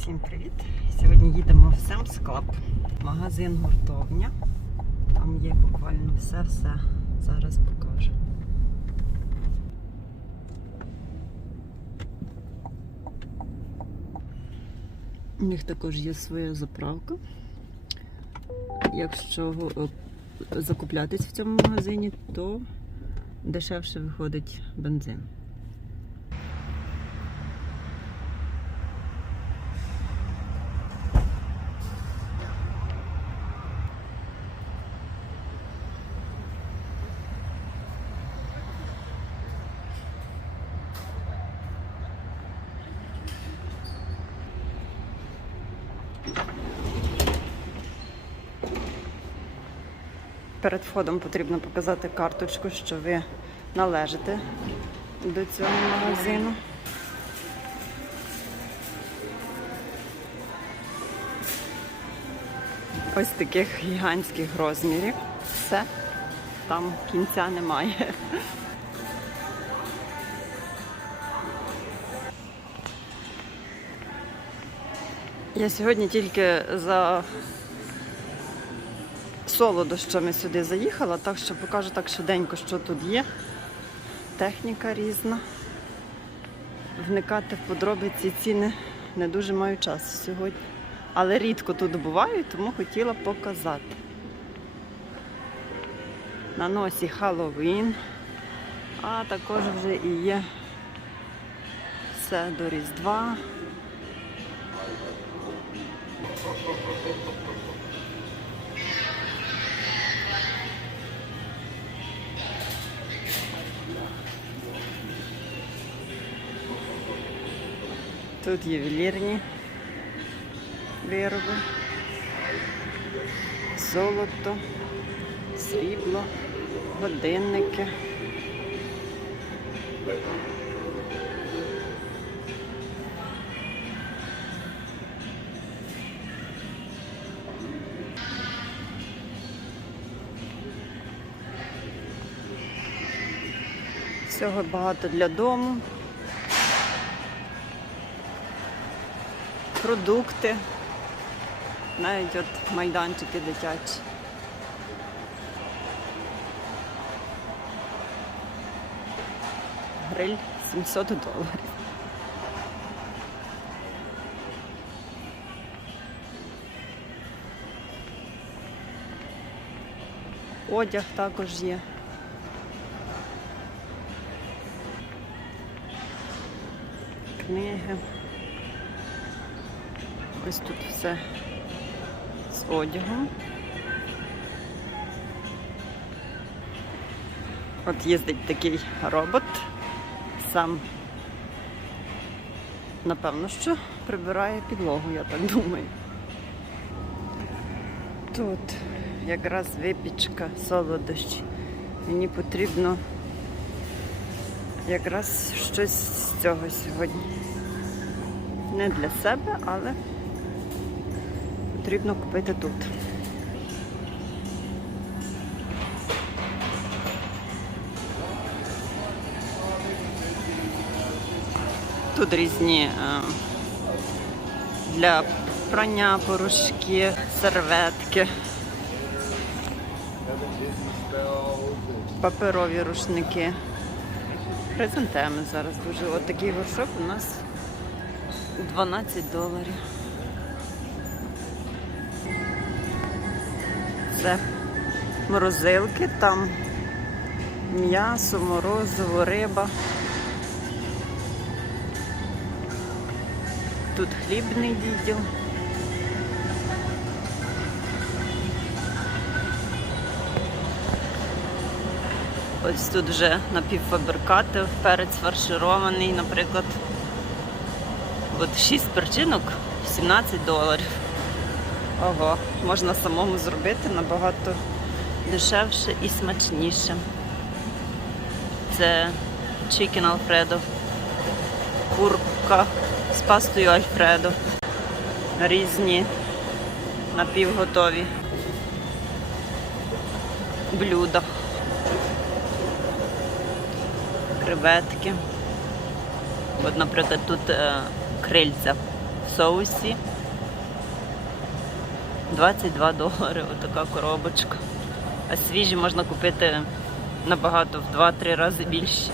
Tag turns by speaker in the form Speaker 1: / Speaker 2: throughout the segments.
Speaker 1: Всім привіт! Сьогодні їдемо в Sam's Club, магазин гуртовня. Там є буквально все-все. Зараз покажу. У них також є своя заправка. Якщо е, закуплятись в цьому магазині, то дешевше виходить бензин. Перед входом потрібно показати карточку, що ви належите до цього магазину. Ось таких гігантських розмірів. Все, там кінця немає. Я сьогодні тільки за солодощами сюди заїхала, так що покажу так швиденько, що тут є. Техніка різна. Вникати в подробиці ціни не дуже маю часу сьогодні. Але рідко тут буваю, тому хотіла показати. На носі Хеллоуін, а також вже і є все до Різдва. Тут ювелірні вироби, золото, срібло, годинники. Всього багато для дому. Продукти, навіть от майданчики дитячі. Гриль 700 доларів. Одяг також є. Книги. Ось тут все з одягом. От їздить такий робот. Сам, напевно, що прибирає підлогу, я так думаю. Тут якраз випічка, солодощі. Мені потрібно якраз щось з цього сьогодні. Не для себе, але потрібно купити тут. Тут різні е, для прання порошки, серветки, паперові рушники. Хризантеми зараз дуже. От такий горшок у нас 12 доларів. Це морозилки, там м'ясо, морозиво, риба. Тут хлібний відділ. Ось тут вже напівфабрикати, перець фарширований, наприклад. От 6 перчинок 17 доларів. Ого, можна самому зробити набагато дешевше і смачніше. Це Chicken Alfredo, курка з пастою Альфредо. Різні напівготові блюда. Креветки. От, наприклад, тут е, крильця в соусі. 22 долари отака коробочка. А свіжі можна купити набагато в 2-3 рази більше.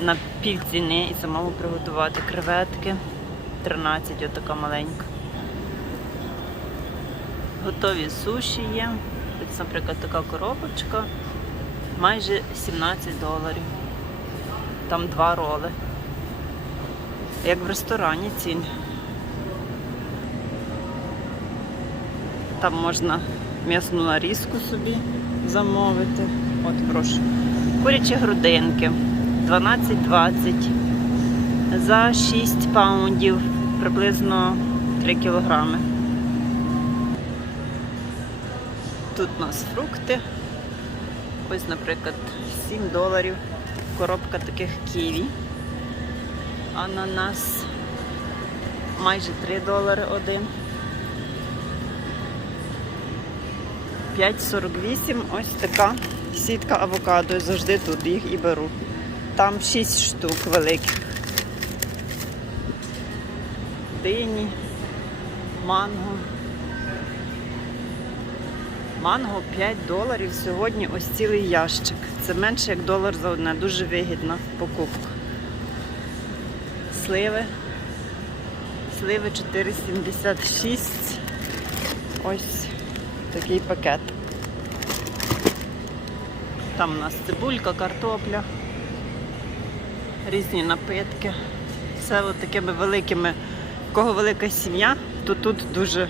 Speaker 1: На пів ціни і самому приготувати креветки. 13 отака маленька. Готові суші є. Ось, наприклад, така коробочка. Майже 17 доларів. Там два роли. Як в ресторані ціни. Там можна м'ясну нарізку собі замовити. От, прошу. Курячі грудинки 12,20 за 6 паундів, приблизно 3 кілограми. Тут у нас фрукти. Ось, наприклад, 7 доларів. Коробка таких ківі. Ананас майже 3 долари один. 5,48 ось така сітка авокадо. Завжди тут їх і беру. Там 6 штук великих. Дині, манго. Манго 5 доларів. Сьогодні ось цілий ящик. Це менше як долар за одне. Дуже вигідна покупка. Сливи. Сливи 4,76. Ось такий пакет. Там у нас цибулька, картопля, різні напитки. Все от такими великими. В кого велика сім'я, то тут дуже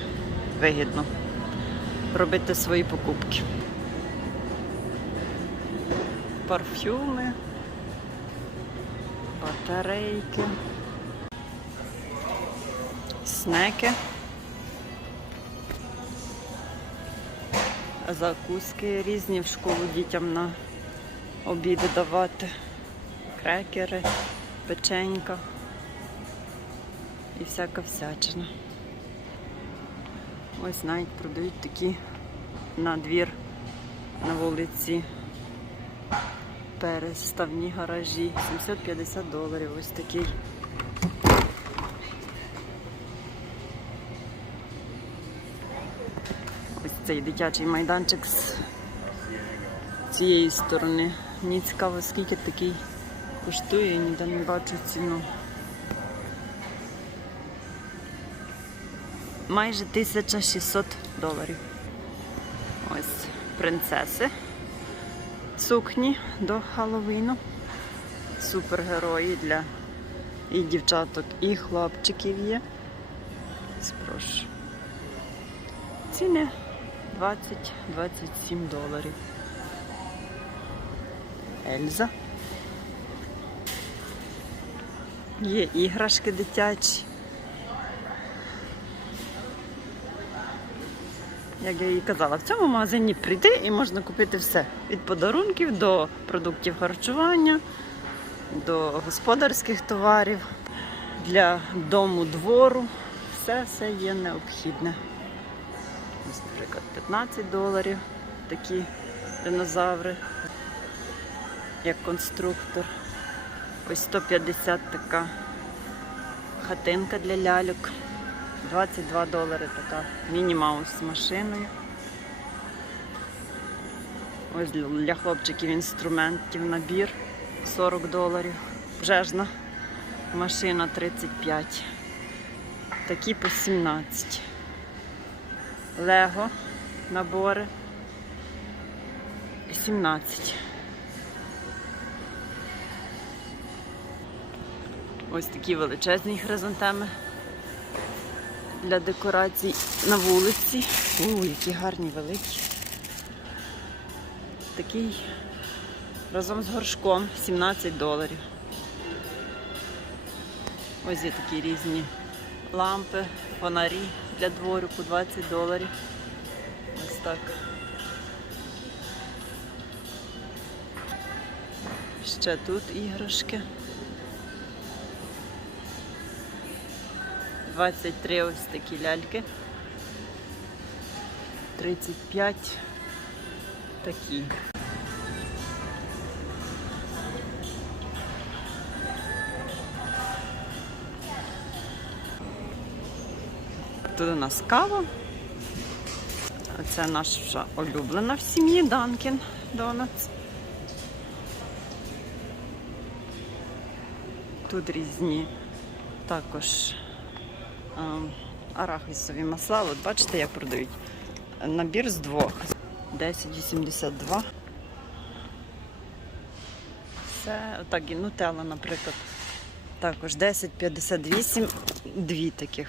Speaker 1: вигідно робити свої покупки. Парфюми, батарейки, снеки. Закуски різні в школу дітям на обіди давати. Крекери, печенька і всяка всячина. Ось навіть продають такі на двір на вулиці переставні гаражі. 750 доларів. Ось такий. Цей дитячий майданчик з цієї сторони. Мені цікаво, скільки такий коштує, я ніде не бачу ціну. Майже 1600 доларів. Ось принцеси. Сукні до Хеллоуіну. Супергерої для і дівчаток, і хлопчиків є. Спрошу. Ціни 20-27 доларів. Ельза. Є іграшки дитячі. Як я їй казала, в цьому магазині прийти і можна купити все. Від подарунків до продуктів харчування, до господарських товарів, для дому, двору. Все все є необхідне. Ось, наприклад, 15 доларів такі динозаври, як конструктор. Ось 150 така хатинка для ляльок. 22 долари така міні-маус з машиною. Ось для- хлопчиків інструментів набір 40 доларів. Пожежна машина 35. Такі по 17. Лего набори 17. Ось такі величезні хризантеми для декорацій на вулиці. У, які гарні великі. Такий разом з горшком 17 доларів. Ось є такі різні лампи, фонарі для двору по 20 доларів. Ось так. Ще тут іграшки. 23 ось такі ляльки. 35 такі. Тут у нас кава. Це наша улюблена в сім'ї Dunkin Donuts. Тут різні також ем, арахісові масла. От бачите, як продають. Набір з двох. 10,82. Це так і нутелла, наприклад. Також 10,58. Дві таких.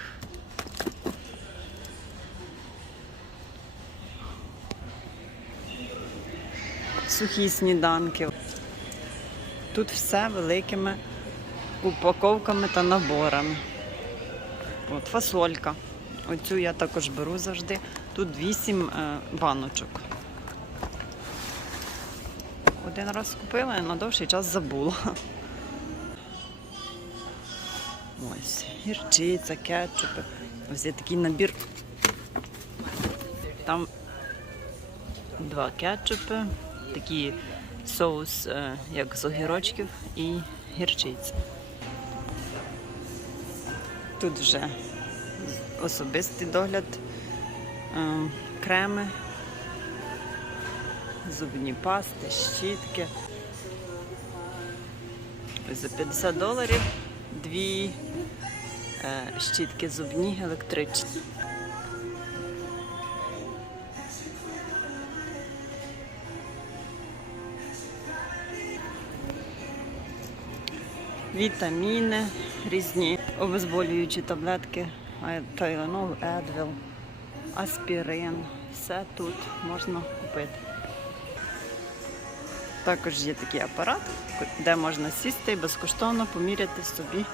Speaker 1: Сухі сніданки. Тут все великими упаковками та наборами. От фасолька. Оцю я також беру завжди. Тут 8 е, баночок. Один раз купила і на довший час забула. Ось, гірчиця, кетчупи. Ось є такий набір. Там два кетчупи, такий соус, е, як з огірочків і гірчиця. Тут вже особистий догляд, е, креми, зубні пасти, щітки. За 50 доларів дві е, щітки зубні електричні. Вітаміни, різні обезболюючі таблетки, Тайленол, Едвіл, аспірин. Все тут можна купити. Також є такий апарат, де можна сісти і безкоштовно поміряти собі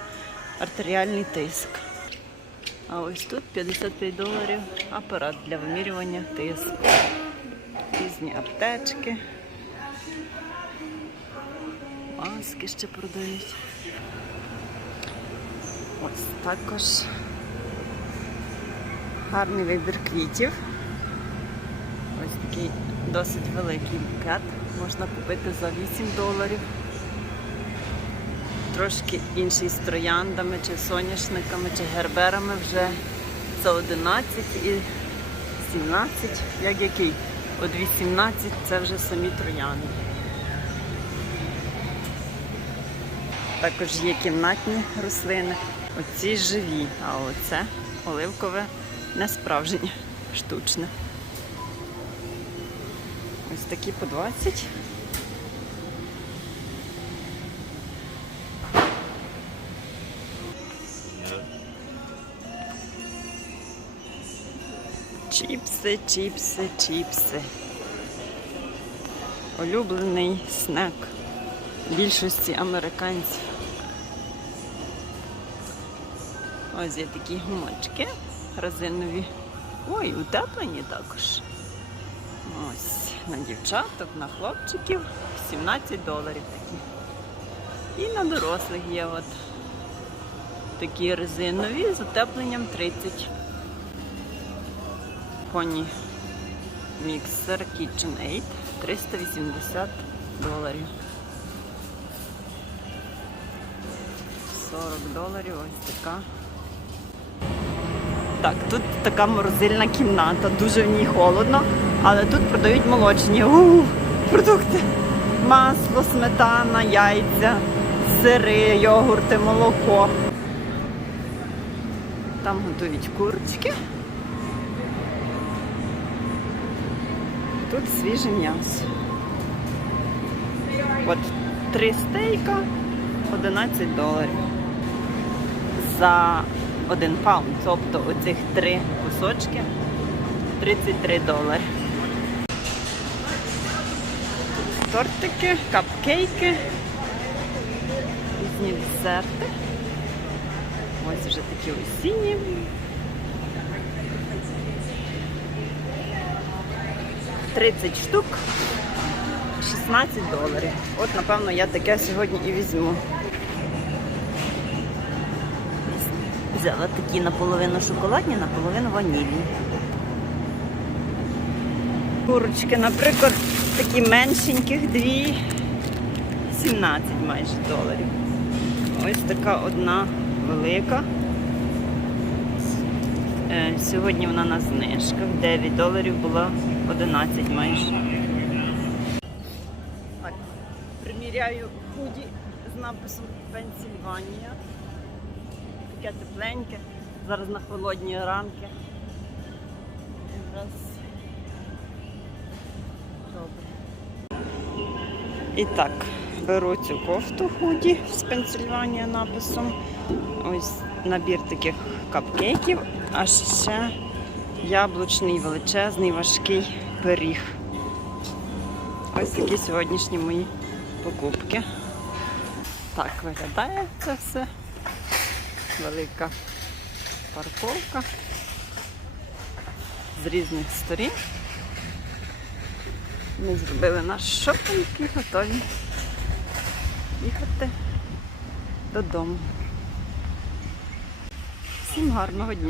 Speaker 1: артеріальний тиск. А ось тут 55 доларів апарат для вимірювання тиску. Різні аптечки. Маски ще продають. Ось також гарний вибір квітів. Ось такий досить великий букет. Можна купити за 8 доларів. Трошки інший з трояндами, чи соняшниками, чи герберами вже за 11 і 17, як який. От 18 це вже самі троянди. Також є кімнатні рослини. Оці живі, а оце оливкове не справжнє, штучне. Ось такі по 20. Чіпси, чіпси, чіпси. Улюблений снек більшості американців. Ось є такі гумочки резинові. Ой, утеплені також. Ось на дівчаток, на хлопчиків 17 доларів такі. І на дорослих є от такі резинові з утепленням 30. Поні міксер KitchenAid 380 доларів. 40 доларів ось така. Так, тут така морозильна кімната, дуже в ній холодно, але тут продають молочні у, продукти. Масло, сметана, яйця, сири, йогурти, молоко. Там готують курочки. Тут свіже м'ясо. От три стейка 11 доларів. За один паунд, тобто оцих три кусочки 33 долари. Тортики, капкейки, різні десерти. Ось вже такі осінні. Тридцять штук, 16 доларів. От, напевно, я таке сьогодні і візьму. Взяла такі наполовину шоколадні, наполовину ванільні. Курочки, наприклад, такі меншеньких дві, 17 майже доларів. Ось така одна велика. Е, Сьогодні вона на знижках. 9 доларів була 11 майже. Так, приміряю худі з написом Пенсільванія. Таке тепленьке. Зараз на холодні ранки. Якраз добре. І так, беру цю кофту худі з Пенсільванія написом. Ось набір таких капкейків, а ще яблучний величезний важкий пиріг. Ось такі сьогоднішні мої покупки. Так виглядає це все. Велика парковка з різних сторін. Ми зробили наш шопінг і готові їхати додому. Всім гарного дня!